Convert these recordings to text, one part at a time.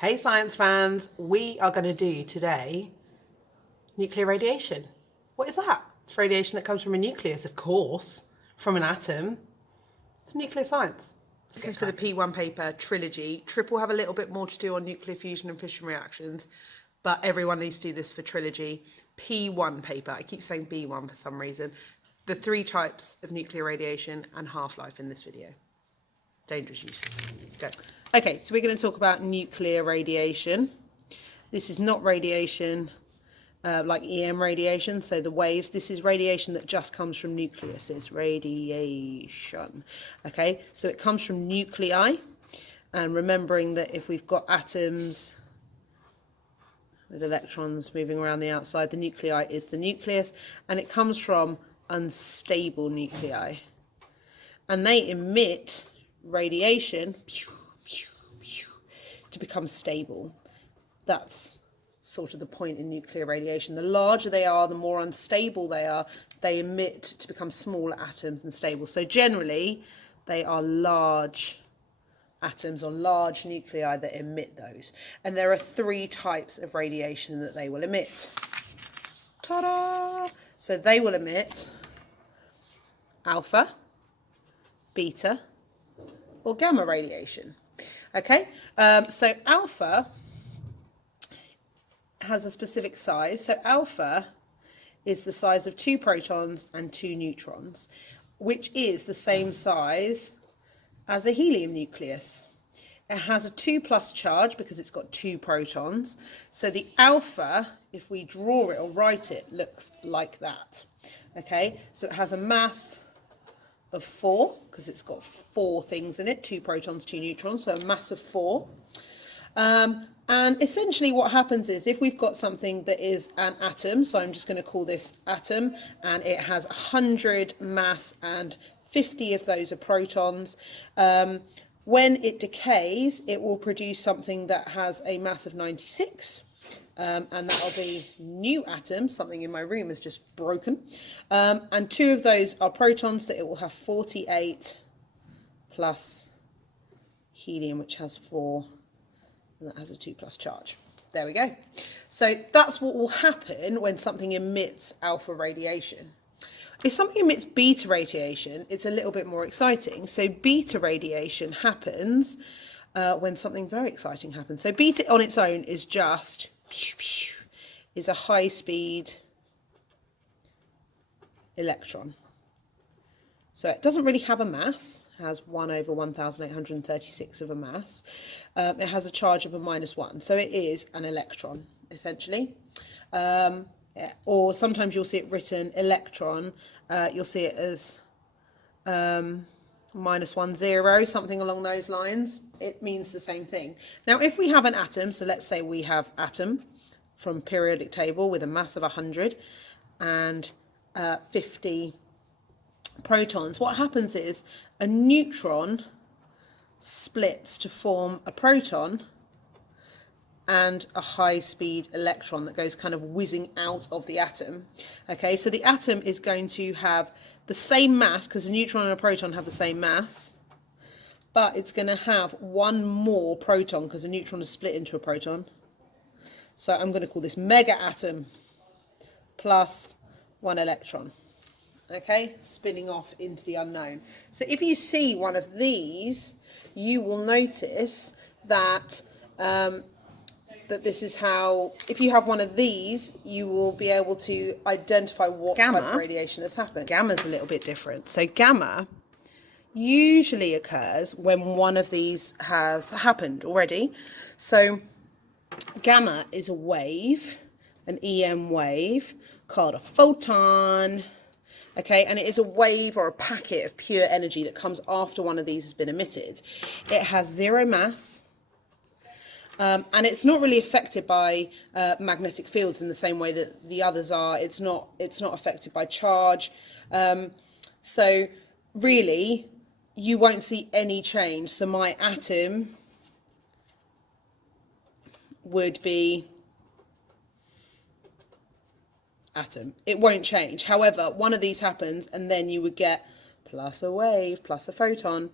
Hey science fans, we are going to do today nuclear radiation. What is that? It's radiation that comes from a nucleus, of course, from an atom. It's nuclear science. This is for the P1 paper, trilogy. Trip will have a little bit more to do on nuclear fusion and fission reactions, but everyone needs to do this for trilogy. P1 paper, I keep saying B1 for some reason. The 3 types of nuclear radiation and half-life in this video. Dangerous uses. Let's go. Okay, so we're going to talk about nuclear radiation. This is not radiation like EM radiation, so the waves. This is radiation that just comes from nucleuses, radiation. Okay, so it comes from nuclei, and remembering that if we've got atoms with electrons moving around the outside, the nuclei is the nucleus, and it comes from unstable nuclei. And they emit radiation to become stable. That's sort of the point in nuclear radiation. The larger they are, the more unstable they are. They emit to become smaller atoms and stable. So generally, they are large atoms or large nuclei that emit those. And there are 3 types of radiation that they will emit. Ta-da! So they will emit alpha, beta, or gamma radiation. Okay, so alpha has a specific size. So alpha is the size of 2 protons and 2 neutrons, which is the same size as a helium nucleus. It has a 2+ charge because it's got 2 protons. So the alpha, if we draw it or write it, looks like that. Okay, so it has a mass of 4 because it's got 4 things in it, 2 protons, 2 neutrons, so a mass of 4. And essentially what happens is if we've got something that is an atom, so I'm just going to call this atom, and it has 100 mass and 50 of those are protons, when it decays, it will produce something that has a mass of 96. And that'll be new atom. Something in my room is just broken. And 2 of those are protons, so it will have 48 plus helium, which has 4, and that has a 2+ charge. There we go. So that's what will happen when something emits alpha radiation. If something emits beta radiation, it's a little bit more exciting. So beta radiation happens when something very exciting happens. So beta on its own is just is a high-speed electron. So it doesn't really have a mass. It has 1/1836 of a mass. It has a charge of a -1. So it is an electron, essentially. Or sometimes you'll see it written electron. You'll see it as -10, something along those lines. It means the same thing. Now, if we have an atom, so let's say we have atom from periodic table with a mass of 100 and 50 protons, what happens is a neutron splits to form a proton and a high-speed electron that goes kind of whizzing out of the atom. Okay, so the atom is going to have the same mass, because a neutron and a proton have the same mass, but it's going to have 1 more proton because a neutron is split into a proton. So I'm going to call this mega atom plus 1 electron. Okay, spinning off into the unknown. So if you see one of these, you will notice that that this is how, if you have one of these, you will be able to identify what type of radiation has happened. Gamma is a little bit different. So gamma usually occurs when one of these has happened already. So gamma is a wave, an EM wave, called a photon. Okay, and it is a wave or a packet of pure energy that comes after one of these has been emitted. It has 0 mass. And it's not really affected by magnetic fields in the same way that the others are. It's not affected by charge. So really, you won't see any change. So my atom would be atom. It won't change. However, one of these happens, and then you would get plus a wave, plus a photon.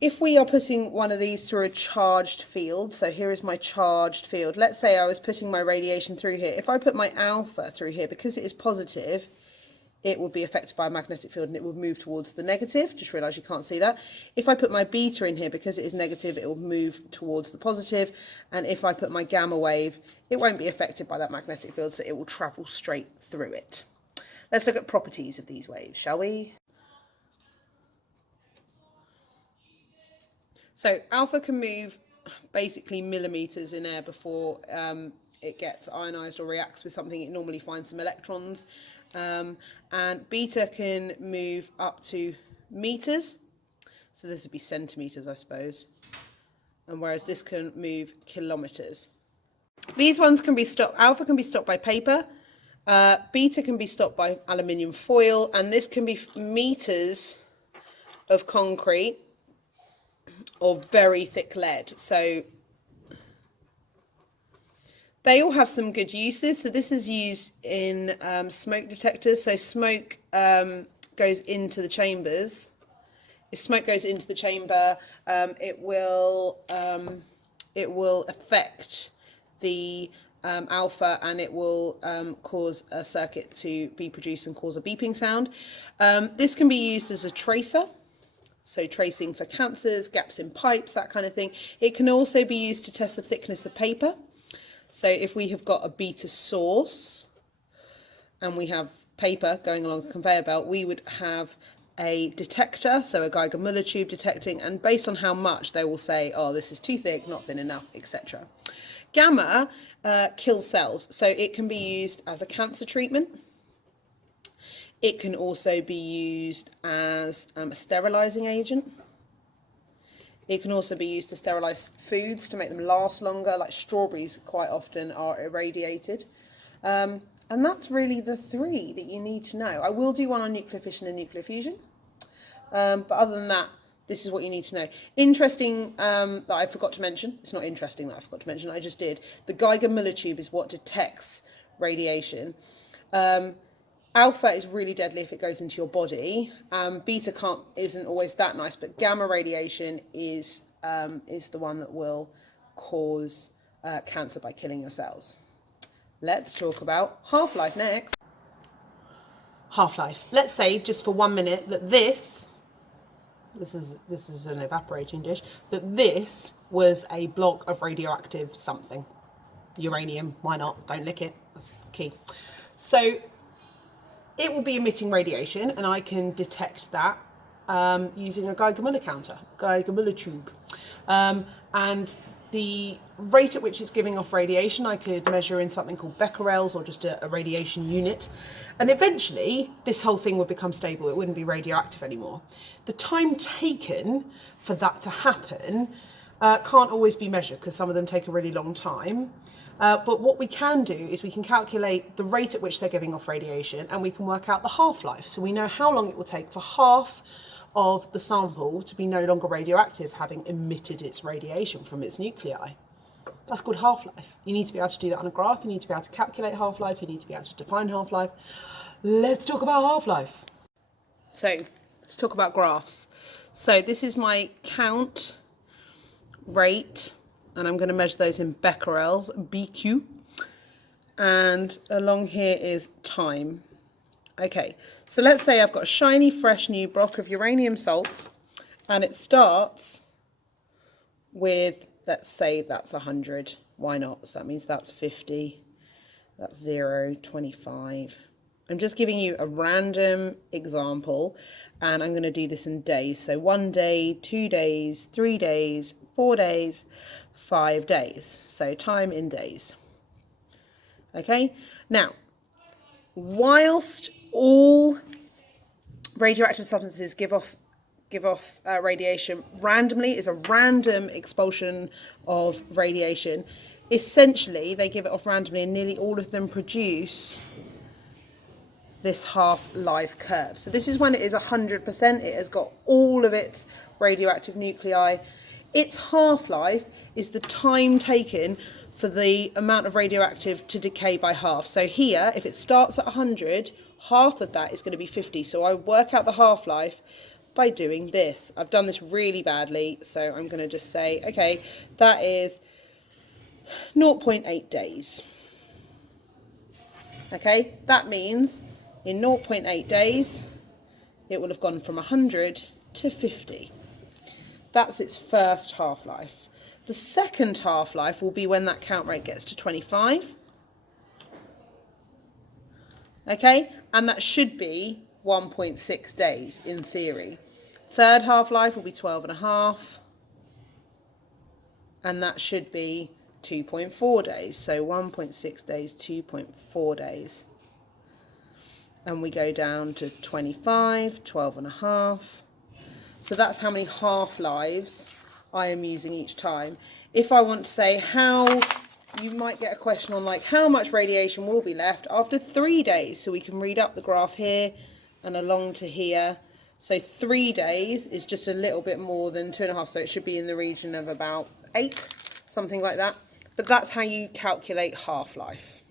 if we are putting one of these through a charged field, so here is my charged field. Let's say I was putting my radiation through here. If I put my alpha through here, because it is positive, it will be affected by a magnetic field and it will move towards the negative. Just realise you can't see that. If I put my beta in here, because it is negative, it will move towards the positive. And if I put my gamma wave, it won't be affected by that magnetic field, so it will travel straight through it. Let's look at properties of these waves, shall we? So alpha can move basically millimeters in air before it gets ionized or reacts with something. It normally finds some electrons. And beta can move up to meters. So this would be centimeters, I suppose. And whereas this can move kilometers. These ones can be stopped. Alpha can be stopped by paper. Beta can be stopped by aluminium foil. And this can be meters of concrete or very thick lead. So they all have some good uses. So this is used in smoke detectors. So smoke goes into the chambers. If smoke goes into the chamber, it will affect the alpha, and it will cause a circuit to be produced and cause a beeping sound. This can be used as a tracer. So tracing for cancers, gaps in pipes, that kind of thing. It can also be used to test the thickness of paper. So if we have got a beta source and we have paper going along a conveyor belt, we would have a detector, so a Geiger-Müller tube detecting, and based on how much, they will say, oh, this is too thick, not thin enough, etc. Gamma kills cells, so it can be used as a cancer treatment. It can also be used as a sterilising agent. It can also be used to sterilise foods to make them last longer, like strawberries quite often are irradiated. And that's really the three that you need to know. I will do one on nuclear fission and nuclear fusion. But other than that, this is what you need to know. Interesting that I forgot to mention. It's not interesting that I forgot to mention. I just did. The Geiger-Müller tube is what detects radiation. Alpha is really deadly if it goes into your body. Beta isn't always that nice, but gamma radiation is the one that will cause cancer by killing your cells. Let's talk about Halflife next. Half-life. Let's say, just for 1 minute, that this is an evaporating dish, that this was a block of radioactive something. Uranium, why not? Don't lick it, that's key. So it will be emitting radiation, and I can detect that using a Geiger-Müller counter, Geiger-Müller tube. And the rate at which it's giving off radiation, I could measure in something called becquerels, or just a radiation unit. And eventually, this whole thing would become stable. It wouldn't be radioactive anymore. The time taken for that to happen can't always be measured, because some of them take a really long time. But what we can do is we can calculate the rate at which they're giving off radiation, and we can work out the half-life. So we know how long it will take for half of the sample to be no longer radioactive, having emitted its radiation from its nuclei. That's called half-life. You need to be able to do that on a graph. You need to be able to calculate half-life. You need to be able to define half-life. Let's talk about half-life. So let's talk about graphs. So this is my count rate, and I'm going to measure those in becquerels, BQ. And along here is time. Okay, so let's say I've got a shiny, fresh new block of uranium salts, and it starts with, let's say that's 100. Why not? So that means that's 50, that's 0, 25. I'm just giving you a random example, and I'm going to do this in days. So 1 day, 2 days, 3 days, 4 days, 5 days. So time in days. Okay, now, whilst all radioactive substances give off radiation randomly, is a random expulsion of radiation. Essentially, they give it off randomly, and nearly all of them produce this half-life curve. So this is when it is 100%. It has got all of its radioactive nuclei. Its half-life is the time taken for the amount of radioactive to decay by half. So here, if it starts at 100, half of that is going to be 50. So I work out the half-life by doing this. I've done this really badly, so I'm going to just say, okay, that is 0.8 days. Okay, that means in 0.8 days, it will have gone from 100 to 50. That's its first half-life. The second half-life will be when that count rate gets to 25. Okay, and that should be 1.6 days in theory. Third half-life will be 12.5, and that should be 2.4 days. So 1.6 days, 2.4 days. And we go down to 25, 12.5. So that's how many half-lives I am using each time. If I want to say how, you might get a question on like how much radiation will be left after 3 days. So we can read up the graph here and along to here. So 3 days is just a little bit more than 2.5. So it should be in the region of about 8, something like that. But that's how you calculate half-life.